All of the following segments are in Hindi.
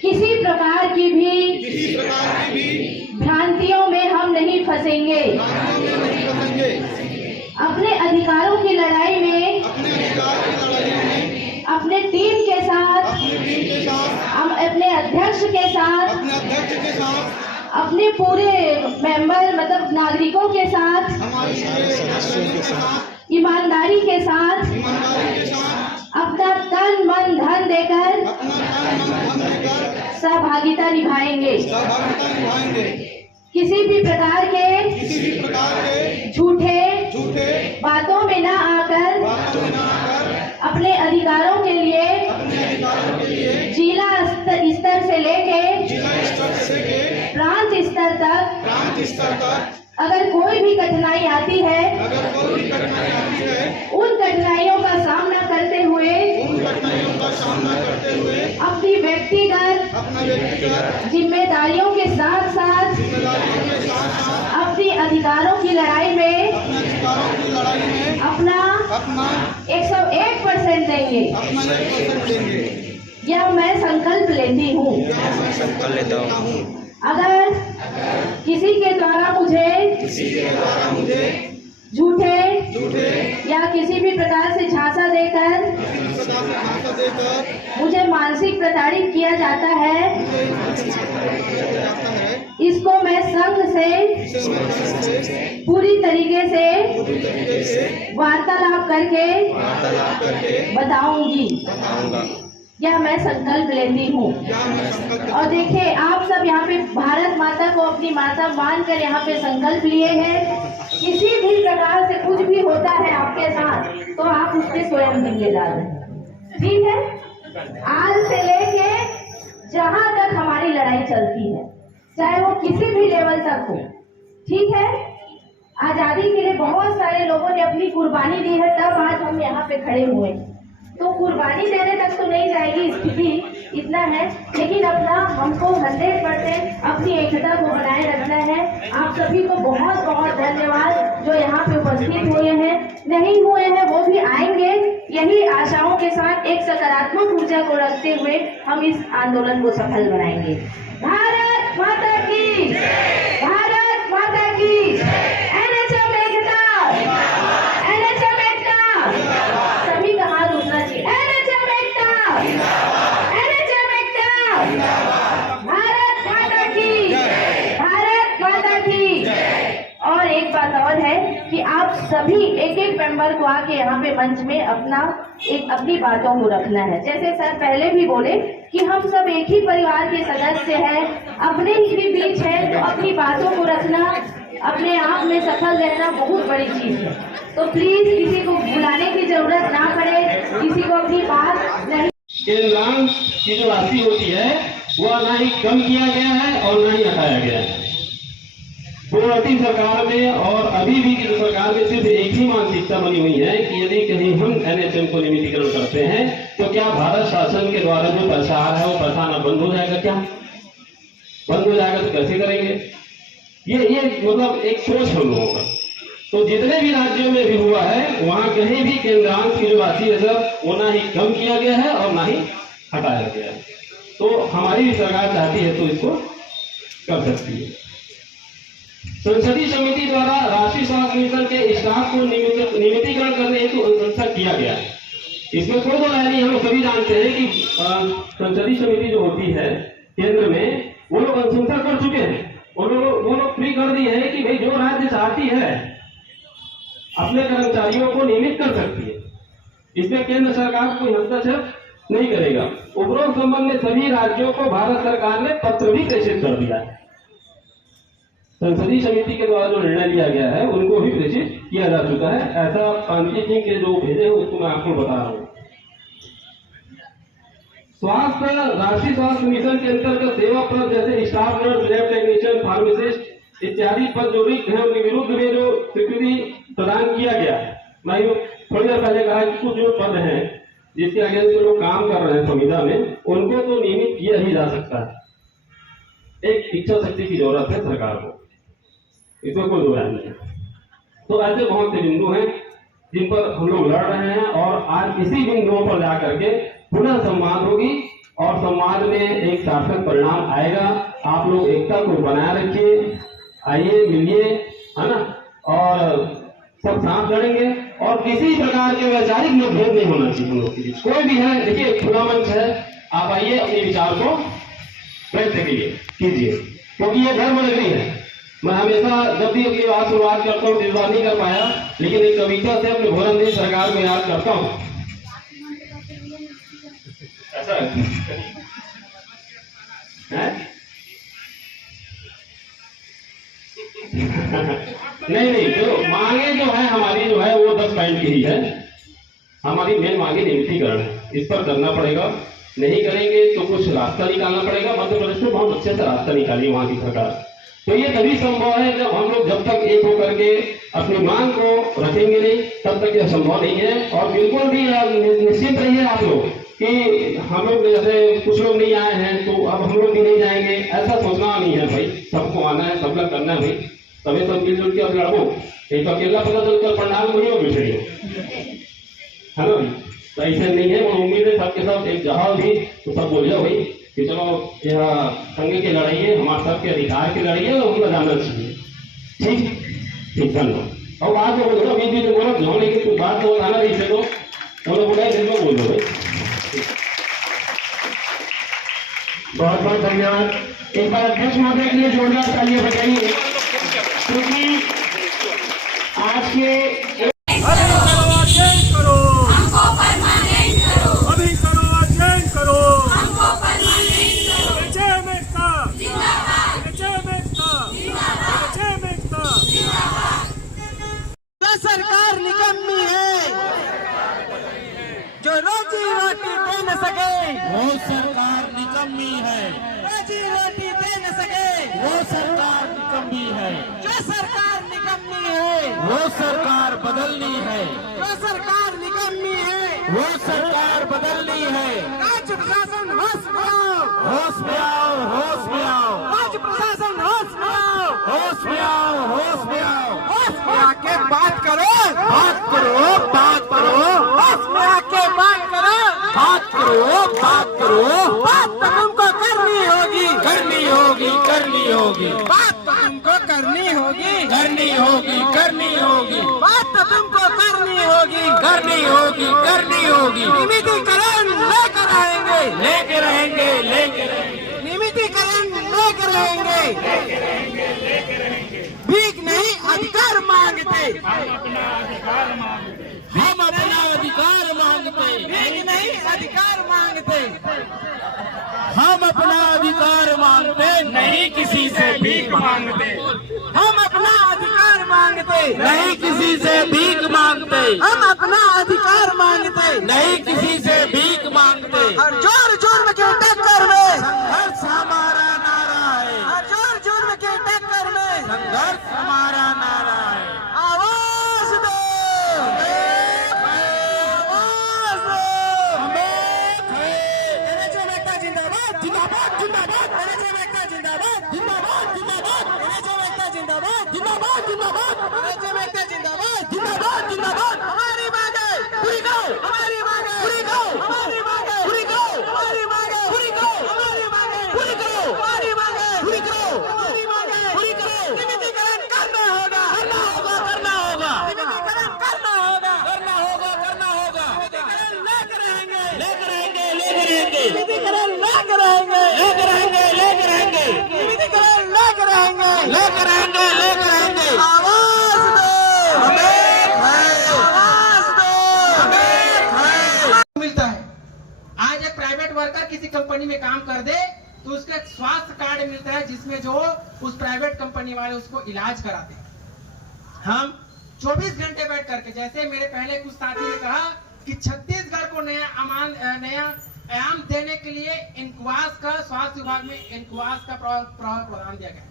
किसी प्रकार की भी भ्रांतियों में हम नहीं फंसेंगे। अपने अधिकारों की लड़ाई में अपने टीम के साथ, हम अपने अध्यक्ष के साथ, अपने पूरे मेंबर मतलब नागरिकों के साथ ईमानदारी के साथ अपना तन मन धन देकर सहभागिता निभाएंगे। किसी भी प्रकार के झूठे बातों में न आकर अपने अधिकारों के लिए जिला स्तर से लेके प्रांत स्तर तक अगर कोई भी कठिनाई आती है, उन कठिनाइयों का सामना करते हुए अपनी व्यक्तिगत जिम्मेदारियों के साथ साथ अपनी अधिकारों की लड़ाई में अपना 101% देंगे। यह मैं संकल्प लेती हूँ। अगर किसी के द्वारा मुझे झूठे या किसी भी प्रकार से झांसा देकर मुझे मानसिक प्रताड़ित किया जाता है, इसको मैं संघ से पूरी तरीके से वार्तालाप करके बताऊंगी। यह मैं संकल्प लेती हूँ। और देखिए, आप सब यहाँ पे भारत माता को अपनी माता मानकर यहाँ पे संकल्प लिए हैं। किसी भी प्रकार से कुछ भी होता है आपके साथ तो आप उसके स्वयं जिम्मेदार हैं। ठीक है? आज से लेके जहाँ तक हमारी लड़ाई चलती है, चाहे वो किसी भी लेवल तक हो, ठीक है? आजादी के लिए बहुत सारे लोगों ने अपनी कुर्बानी दी है, तब आज हम यहाँ पे खड़े हुए। तो कुर्बानी देने तक तो नहीं जाएगी स्थिति, इतना है, लेकिन अपना हमको 100% अपनी एकता को बनाए रखना है। आप सभी को बहुत बहुत धन्यवाद जो यहाँ पे उपस्थित हुए हैं, नहीं हुए हैं वो भी आएंगे। यही आशाओं के साथ एक सकारात्मक ऊर्जा को रखते हुए हम इस आंदोलन को सफल बनाएंगे। भारत माता की, भारत माता की, NHM एकता, NHM एकता, सभी का हाथ उठना चाहिए। NHM एकता, NHM एकता, भारत माता की, भारत माता की। और एक बात और है कि आप सभी एक एक मेंबर को आके यहाँ पे मंच में अपनी बातों को रखना है। जैसे सर पहले भी बोले कि हम सब एक ही परिवार के सदस्य हैं, अपने ही बीच है, तो अपनी बातों को रखना, अपने आप में सफल रहना बहुत बड़ी चीज है। तो प्लीज किसी को बुलाने की जरूरत ना पड़े, किसी को अपनी बात नहीं। केंद्रांग की जो राशि होती है वह ना ही कम किया गया है और ना ही हटाया गया है। पूर्ववर्ती सरकार में और अभी भी की सरकार में सिर्फ एक ही मानसिकता बनी हुई है कि यदि कहीं हम NHM को नियमितीकरण करते हैं तो क्या भारत शासन के द्वारा जो प्रसार है वो प्रसार बंद हो जाएगा? क्या बंद हो जाएगा तो कैसे करेंगे? ये मतलब एक सोच हम लोगों का। तो जितने भी राज्यों में भी हुआ है वहां कहीं भी केंद्रांश की जो राशि है सर वो ना ही कम किया गया है और ना ही हटाया गया है। तो हमारी सरकार चाहती है तो इसको कर सकती है। संसदीय समिति द्वारा राष्ट्रीय स्वास्थ्य मिशन के स्टाफ को नियमितीकरण करने हेतु अनुशंसा किया गया है। इसमें कोई तो नहीं, हम सभी जानते हैं कि संसदीय समिति जो होती है केंद्र में, वो लोग अनुशंसा कर चुके हैं और वो लोग फ्री कर दिए हैं कि भाई जो राज्य चाहती है अपने कर्मचारियों को नियमित कर सकती है। इसमें केंद्र सरकार कोई हस्तक्षेप नहीं करेगा। उपरोक्त संबंध में सभी राज्यों को भारत सरकार ने पत्र भी प्रेषित कर दिया है। संसदीय समिति के द्वारा जो निर्णय लिया गया है उनको भी प्रेषित किया जा चुका है। ऐसा शांति सिंह के जो भेजे हैं उसको मैं आपको बता रहा हूँ। राष्ट्रीय स्वास्थ्य मिशन के अंतर्गत सेवा पद जैसे staff nurse, lab technician, pharmacist इत्यादि पद जो रिक्त है उनके विरुद्ध में जो स्वीकृति प्रदान किया गया है। मैं थोड़ी देर पहले कहा कि कुछ जो पद हैं जिसके अगेंस्ट लोग काम कर रहे हैं संविदा में, उनको तो नियमित किया ही जा सकता है। एक इच्छा शक्ति की जरूरत है सरकार को, इसमें कोई दो राय नहीं है। तो ऐसे बहुत से बिंदु हैं जिन पर हम लोग लड़ रहे हैं और आज इसी बिंदुओं पर जाकर के पुनः संवाद होगी और समाज में एक सार्थक परिणाम आएगा। आप लोग एकता को बनाए रखिए, आइए मिलिए, है ना, और सब साथ लड़ेंगे और किसी प्रकार के वैचारिक मतभेद नहीं होना चाहिए हम लोग के बीच। कोई भी है, देखिए खुला मंच है, आप आइए अपने विचार को व्यक्त कीजिए, क्योंकि ये धर्म नगरी है। मैं हमेशा जब भी अपनी बात शुरुआत करता हूँ, इस बार नहीं कर पाया, लेकिन एक कविता से अपने घोरमदेव सरकार को याद करता हूँ। ऐसा है? नहीं, जो मांगे जो है हमारी जो है वो 10 पॉइंट की ही है। हमारी मेन मांगे नियमितीकरण है, इस पर करना पड़ेगा। नहीं करेंगे तो कुछ रास्ता निकालना पड़ेगा। मध्य प्रदेश में बहुत अच्छे से रास्ता निकाली वहां की सरकार। तो ये तभी संभव है जब हम लोग जब तक एक होकर के अपनी मांग को रखेंगे नहीं, तब तक यह संभव नहीं है। और बिल्कुल भी निश्चित रहिए आप लोग कि हम लोग जैसे कुछ लोग नहीं आए हैं तो अब हम लोग भी नहीं जाएंगे, ऐसा सोचना नहीं है भाई। सबको आना है, सब लोग करना है भाई, तभी सब मिलजुल के अब लड़ो। एक अकेला पता चलकर पंडाल में हो बिछड़ी है ना, तो ऐसे नहीं है। और उम्मीद है सबके सब एक जहां भी तो सब बोल जाओ भाई कि चलो यह संघ की लड़ाई है, हमारे सबके अधिकार की लड़ाई है, उनको जाना चाहिए। ठीक धन्यवाद। और बात तो बोलो, बीच बीच में बोलो जो, लेकिन कुछ बात तो बताना नहीं से तो बोलो, बोला दिल में बोलो भाई। बहुत बहुत धन्यवाद। एक बार अध्यक्ष महोदय के लिए जोरदार तालियां बजाइए, क्योंकि आज के सरकार निकम्मी है जो रोजी रोटी दे न सके, वो सरकार निकम्मी है। रोजी रोटी दे न सके, वो सरकार निकम्मी है। जो सरकार निकम्मी है, वो सरकार बदलनी है। जो सरकार निकम्मी है, वो सरकार बदलनी है। राज्य प्रशासन होश में आओ, होश में आओ, होश में आओ, राज्य प्रशासन होश में आओ, होश में आओ, होश में आओ। होश में आके बात करो, बात करो, बात करो, होश में आके बात करो, बात करो, बात करो। बात तो तुमको करनी होगी, करनी होगी, करनी होगी, बात तो तुमको करनी होगी, करनी होगी, करनी होगी, बात तो तुमको करनी होगी, करनी होगी, करनी होगी। नियमितीकरण लेकर आएंगे, लेके रहेंगे, लेके रहेंगे, नियमितीकरण लेकर आएंगे। भीख नहीं अधिकार मांगते, हम अपना अधिकार मांगते, भीख नहीं अधिकार मांगते, हम अपना अधिकार मांगते, नहीं किसी से भीख मांगते, हम अपना अधिकार मांगते, नहीं किसी से भीख मांगते, हम अपना अधिकार मांगते, नहीं किसी से भीख मांगते। और जोर जोर के टक्कर में संघर्ष हमारा नारा है, और जोर जोर के टक्कर में संघर्ष हमारा नारा है। आवाज दो, आवाज दो। NHM एकता जिंदाबाद, जिंदाबाद, जिंदाबाद। NHM एकता जिंदाबाद, जिंदाबाद, जिंदाबाद। NHM एकता जिंदाबाद, जिंदाबाद, जिंदाबाद। NHM एकता जिंदाबाद, जिंदाबाद, जिंदाबाद। हमारी मांगे पूरी करो, हमारी मांगे पूरी करो, हमारी मांगे पूरी करो, हमारी मांगे पूरी करो, हमारी मांगे पूरी करो, हमारी मांगे पूरी करो, हमारी मांगे पूरी करो। नियमितीकरण करना होगा, करना होगा, करना होगा। नियमितीकरण करना होगा, करना होगा, करना होगा। नियमितीकरण लेकर रहेंगे, लेकर रहेंगे, लेकर रहेंगे। नियमितीकरण लेकर रहेंगे, लेकर रहेंगे, लेकर रहेंगे। नियमितीकरण लेकर रहेंगे, लेकर रहेंगे, लेकर रहेंगे। आवाज दो, आवाज दो, मिलता है। आज एक प्राइवेट वर्कर किसी कंपनी में काम कर दे तो उसका स्वास्थ्य कार्ड मिलता है, जिसमें जो उस प्राइवेट कंपनी वाले उसको इलाज कराते हैं। हम 24 घंटे बैठ करके, जैसे मेरे पहले कुछ साथी ने कहा कि छत्तीसगढ़ को नया आयाम देने के लिए इनक्वास का स्वास्थ्य विभाग में इनक्वास का प्रावधान दिया गया।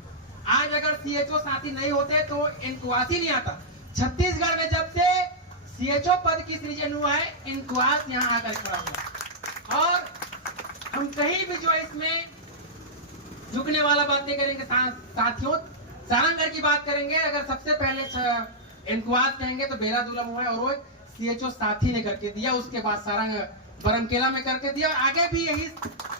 आज अगर CHO साथी नहीं होते तो इनक्वास ही नहीं आता। छत्तीसगढ़ में जब से CHO पद की सृजन हुआ है, इनक्वास यहाँ आकर खड़ा हुआ। और हम कहीं भी जो इसमें झुकने वाला बात नहीं करेंगे साथियों। सारंगगढ़ की बात करेंगे, अगर सबसे पहले इनक्वास कहेंगे तो बेरादुलम हुआ है, और वो CHO साथी ने करके दिया। उसके बाद सारंग बरमकेला में करके दिया, और आगे भी यही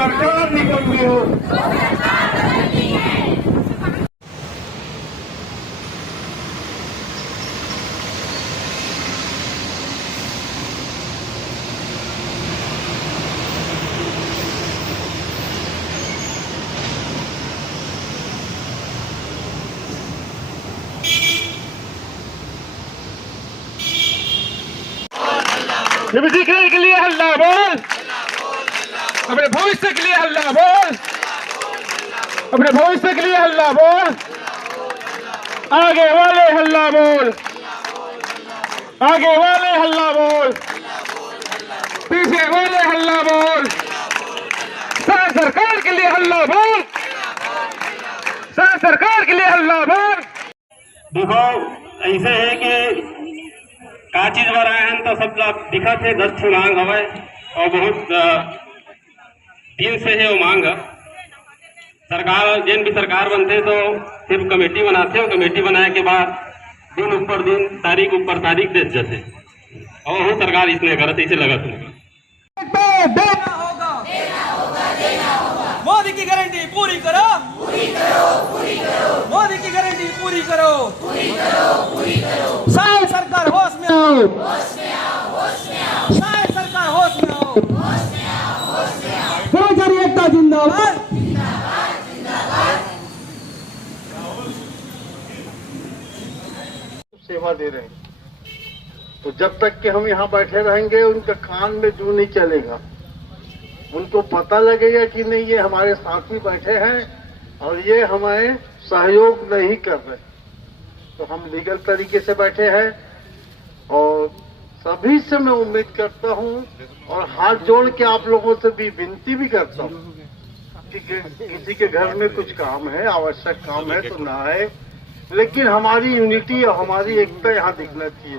सरकार निकम्मी हो। निर्विधिकरण के लिए हल्ला बोल, अपने भविष्य के लिए हल्ला बोल, अपने भविष्य के लिए हल्ला बोल, आगे वाले हल्ला बोल, आगे वाले हल्ला बोल, पीछे वाले हल्ला बोल, सरकार के लिए हल्ला बोल, सरकार के लिए हल्ला बोल। देखो ऐसे है कि का चीज बना है तो सब दिखत है 10 मांग हवे और बहुत दिन से है वो मांग। सरकार जिन भी सरकार बनते तो सिर्फ कमेटी बनाते हो, कमेटी बनाए के बाद दिन ऊपर दिन तारीख ऊपर तारीख दे जाते और वो सरकार इसने करत इसे लगत है। मोदी की गारंटी पूरी करो, पूरी करो, पूरी करो। मोदी की गारंटी पूरी करो, पूरी करो, पूरी करो। साल सरकार होश में आओ, होश में आओ, होश में आओ। साल सरकार होश में आओ, होश में आओ, होश में आओ। बेरोजगारी एकता जिंदाबाद, जिंदाबाद, जिंदाबाद। सेवा दे रहे हैं तो जब तक कि हम यहाँ बैठे रहेंगे उनका कान में जू नहीं चलेगा। उनको पता लगेगा कि नहीं ये हमारे साथी बैठे हैं और ये हमें सहयोग नहीं कर रहे, तो हम लीगल तरीके से बैठे हैं। और सभी से मैं उम्मीद करता हूं और हाथ जोड़ के आप लोगों से भी विनती भी करता हूं कि किसी के घर में कुछ काम है, आवश्यक काम है तो ना है, लेकिन हमारी यूनिटी और हमारी एकता यहाँ दिखना चाहिए।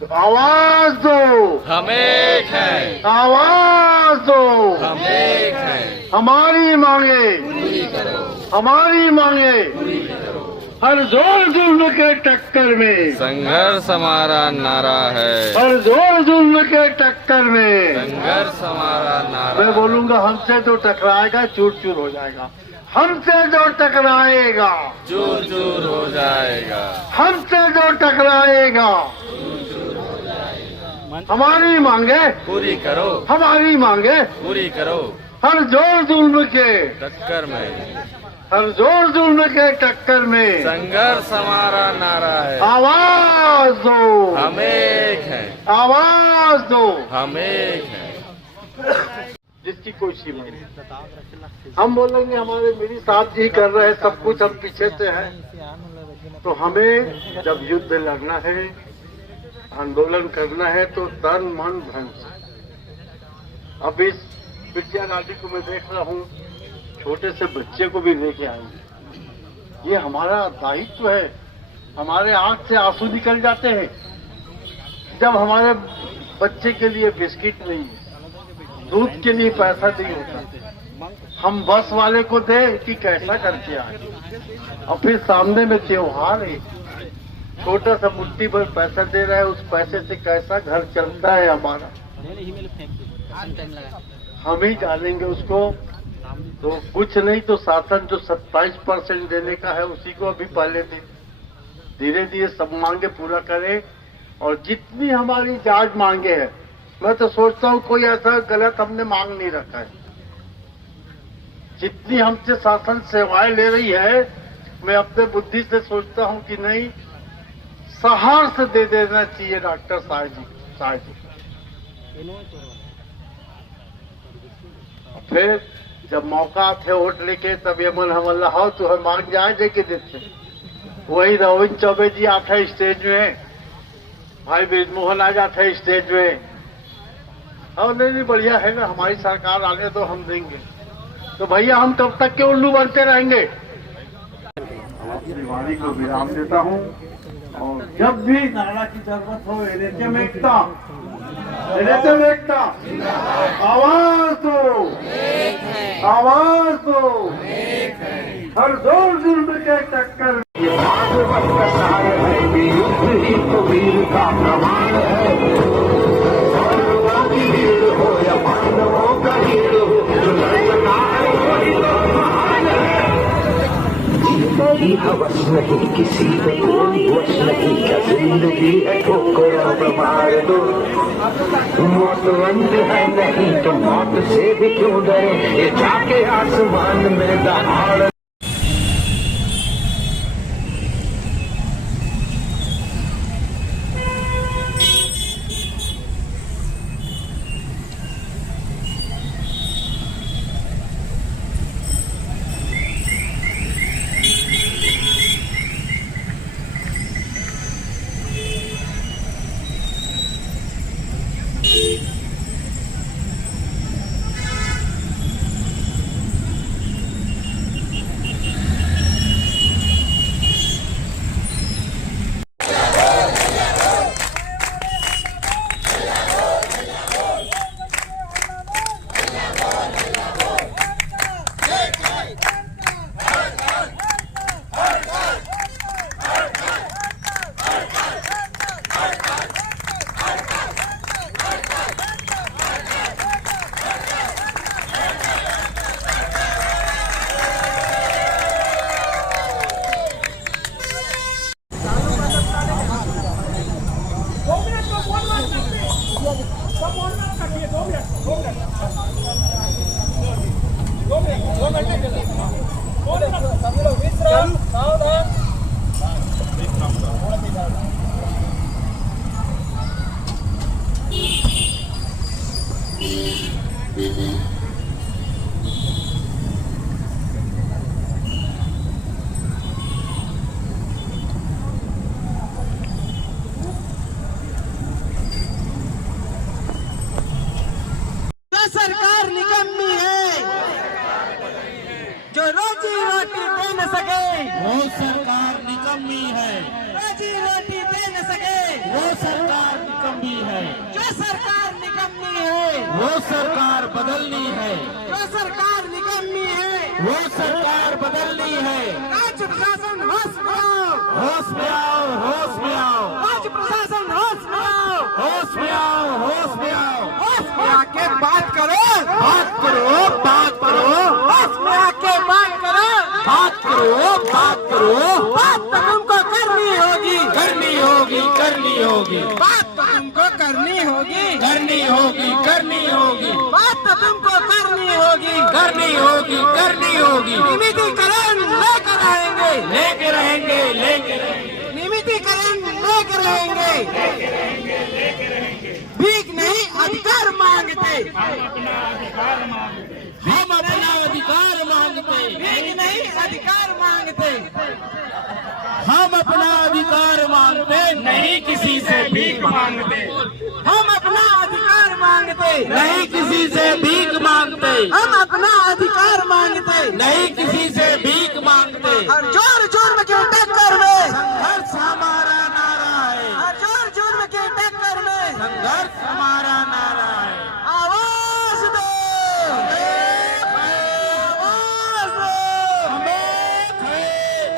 तो आवाज दो, हम एक हैं, आवाज दो, हम एक हैं। हमारी मांगे पूरी करो, हमारी मांगे पूरी करो। हर जोर जुल्म के टक्कर में, संघर्ष हमारा नारा है, हर जोर जुल्म के टक्कर में। संघर्ष हमारा नारा। मैं बोलूंगा हमसे जो टकराएगा चूर चूर हो जाएगा, हमसे जो टकराएगा चूर चूर हो जाएगा, हमसे जो टकराएगा। हमारी मांगे पूरी करो, हमारी मांगे पूरी करो। हर जोर जुल्म के टक्कर में, हर जोर जुल्म के टक्कर में संघर्ष हमारा नारा है। आवाज दो, हम एक हैं, आवाज दो। हम एक हैं। जिसकी कोई सीमा नहीं। हम बोलेंगे हमारे मेरी साहब जी कर रहे हैं सब कुछ, हम पीछे से हैं। तो हमें जब युद्ध लड़ना है, आंदोलन करना है तो तन मन धन से। अब इस बिटिया गाड़ी को मैं देख रहा हूँ, छोटे से बच्चे को भी लेके आएंगे। ये हमारा दायित्व है। हमारे आंख से आंसू निकल जाते हैं जब हमारे बच्चे के लिए बिस्किट नहीं है, दूध के लिए पैसा नहीं होता। हम बस वाले को दे कि कैसा करके आए, और फिर सामने में त्योहार है, छोटा सा मुट्ठी भर पैसा दे रहा है, उस पैसे से कैसा घर चलता है हमारा। हम ही डालेंगे उसको, तो कुछ नहीं तो शासन जो 27% देने का है उसी को अभी पहले दे। धीरे धीरे सब मांगे पूरा करें। और जितनी हमारी जांच मांगे है, मैं तो सोचता हूँ कोई ऐसा गलत हमने मांग नहीं रखा है। जितनी हमसे शासन सेवाएं ले रही है, मैं अपने बुद्धि से सोचता हूँ कि नहीं, सहार्थ दे देना चाहिए डॉक्टर साहब जी। फिर जब मौका थे वोट लेके, तब ये मन हम अल्लाह हो तो हम मांग जाए दे के देते। वही रविंद्र चौबे जी आते हैं स्टेज में, भाई ब्रिजमोहन आ जाते हैं स्टेज में। और नहीं बढ़िया है ना, हमारी सरकार आने तो हम देंगे। तो भैया हम कब तक के उल्लू बनते रहेंगे। अपनी वाणी को विराम देता हूँ, और जब भी नारा की जरूरत हो, एनएचएम एकता, एनएचएम एकता, आवाज दो, आवाज दो। हर जोर जुल्म के टक्कर युद्ध ही तो वीर का प्रमाण है। और की भीड़ हो या पांडवों का भीड़ हो, कोई हवस नहीं, किसी पे कोई वश नहीं, क्या जिंदगी है ठोकरों पे मार दो। मौत अंत है नहीं तो मौत से भी क्यों डरे, ये जाके आसमान में दहाड़। सरकार निकम्मी है जो रोजी रोटी दे न सके, वो सरकार निकम्मी है। रोजी रोटी दे न सके, वो सरकार निकम्मी है। जो सरकार निकम्मी है, वो सरकार बदलनी है। जो सरकार निकम्मी है, वो सरकार बदलनी है। राज्य प्रशासन होश में आओ, होश में आओ, होश में आओ, राज्य प्रशासन होश में आओ, होश में आओ, होश में आओ। होश में आके बात करो, बात करो, बात करो, होश में आके बात करो, बात करो, बात करो। बात तो तुमको करनी होगी, करनी होगी, करनी होगी, बात तो तुमको करनी होगी, करनी होगी, करनी होगी, बात तो तुमको करनी होगी, करनी होगी, करनी होगी। नियमितीकरण लेकर आएंगे, लेके रहेंगे, लेके रहेंगे, नियमितीकरण लेकर रहेंगे, भीख नहीं अधिकार मांगते, हम अपना अधिकार मांगते, भीख नहीं अधिकार मांगते, हम अपना अधिकार मांगते, नहीं किसी से भीख मांगते, हम अपना अधिकार मांगते, नहीं किसी से भीख मांगते, हम अपना अधिकार मांगते, नहीं किसी से भीख मांगते। हर जोर जुर्म के टक्कर में, संघर्ष हमारा नारा है, हर जोर जुर्म के टक्कर में, संघर्ष हमारा नारा है। आवाज दो, आवाज दो,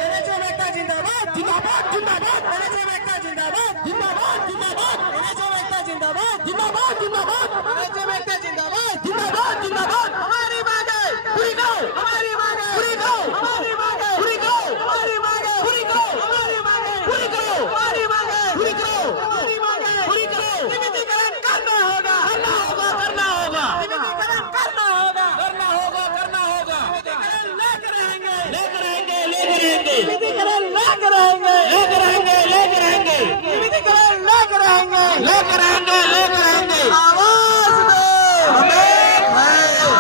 NHM एकता जिंदाबाद, जिंदाबाद, जिंदाबाद, NHM एकता जिंदाबाद, जिंदाबाद, जिंदाबाद, NHM एकता जिंदाबाद, जिंदाबाद, जिंदाबाद, NHM एकता जिंदाबाद, जिंदाबाद, जिंदाबाद। हमारी मांगे पूरी करो, हमारी मांगे पूरी करो, हमारी मांगे पूरी करो, हमारी मांगे पूरी करो, हमारी मांगे पूरी करो, हमारी मांगे पूरी करो, हमारी मांगे पूरी करो। नियमितीकरण करना होगा, करना होगा, करना होगा, नियमितीकरण करना होगा, करना होगा, करना होगा, नियमितीकरण लेकर रहेंगे, लेकर रहेंगे, लेकर रहेंगे, नियमितीकरण लेकर रहेंगे, लेकर रहेंगे, लेकर रहेंगे, नियमितीकरण लेकर रहेंगे, लेकर रहेंगे, लेकर रहेंगे। आवाज दो,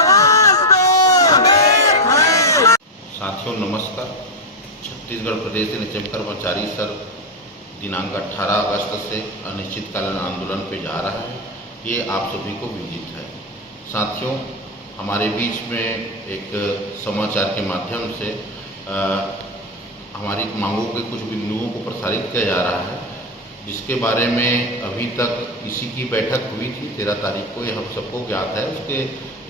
आवाज दो, साथियों नमस्कार। छत्तीसगढ़ प्रदेश एनएचएम कर्मचारी संघ दिनांक 18 अगस्त से अनिश्चितकालीन आंदोलन पे जा रहा है, ये आप सभी को विदित है। साथियों हमारे बीच में एक समाचार के माध्यम से हमारी मांगों के कुछ बिंदुओं को प्रसारित किया जा रहा है, जिसके बारे में अभी तक इसी की बैठक हुई थी 13 तारीख को, ये हम सबको ज्ञात है। उसके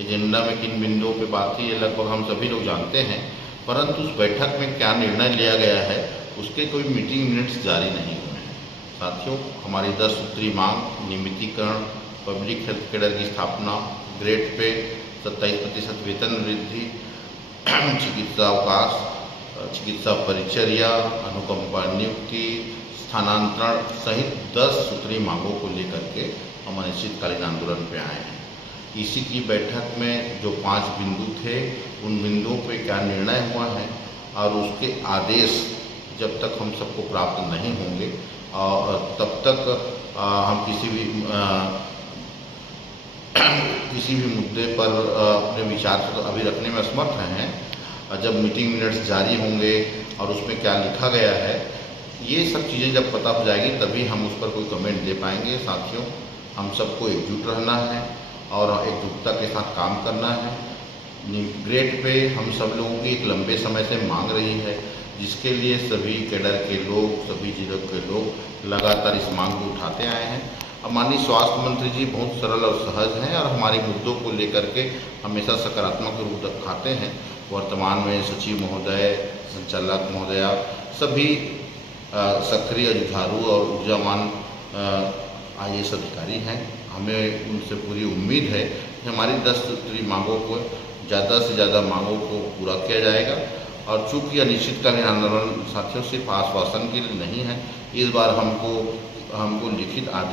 एजेंडा में किन बिंदुओं पे बात थी ये लगभग हम सभी लोग जानते हैं, परंतु उस बैठक में क्या निर्णय लिया गया है उसके कोई मीटिंग मिनट्स जारी नहीं हुए हैं। साथियों हमारी 10 सूत्री मांग नियमितीकरण, पब्लिक हेल्थ कैडर की स्थापना, ग्रेड पे 27% वेतन वृद्धि, चिकित्सा अवकाश, चिकित्सा परिचर्या, अनुकंपा नियुक्ति, स्थानांतरण सहित 10 सूत्री मांगों को लेकर के हम अनिश्चितकालीन आंदोलन पे आए हैं। इसी की बैठक में जो 5 बिंदु थे, उन बिंदुओं पे क्या निर्णय हुआ है और उसके आदेश जब तक हम सबको प्राप्त नहीं होंगे और तब तक हम किसी भी मुद्दे पर अपने विचार को अभी रखने में असमर्थ हैं। जब मीटिंग मिनट्स जारी होंगे और उसमें क्या लिखा गया है, ये सब चीज़ें जब पता हो जाएगी तभी हम उस पर कोई कमेंट दे पाएंगे। साथियों, हम सबको एकजुट रहना है और एकजुटता के साथ काम करना है। ग्रेड पे हम सब लोगों की एक लंबे समय से मांग रही है, जिसके लिए सभी कैडर के लोग, सभी जिलों के लोग लगातार इस मांग को उठाते आए हैं। अब माननीय स्वास्थ्य मंत्री जी बहुत सरल और सहज हैं और हमारे मुद्दों को लेकर के हमेशा सकारात्मक रूप दिखाते हैं। वर्तमान में सचिव महोदय, संचालक महोदया सभी सक्रिय, जुझारू और ऊर्जावान IAS अधिकारी हैं। हमें उनसे पूरी उम्मीद है कि हमारी 10 सूत्री मांगों को ज़्यादा से ज़्यादा मांगों को पूरा किया जाएगा। और चूँकि अनिश्चितकालीन आंदोलन साथियों सिर्फ आश्वासन के लिए नहीं है, इस बार हमको लिखित आदेश